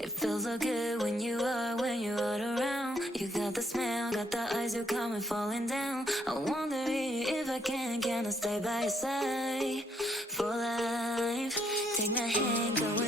It feels so good when you're around. You got the smell, got the eyes, you got me falling down. I wonder if I can I stay by your side for life? Take my hand, go with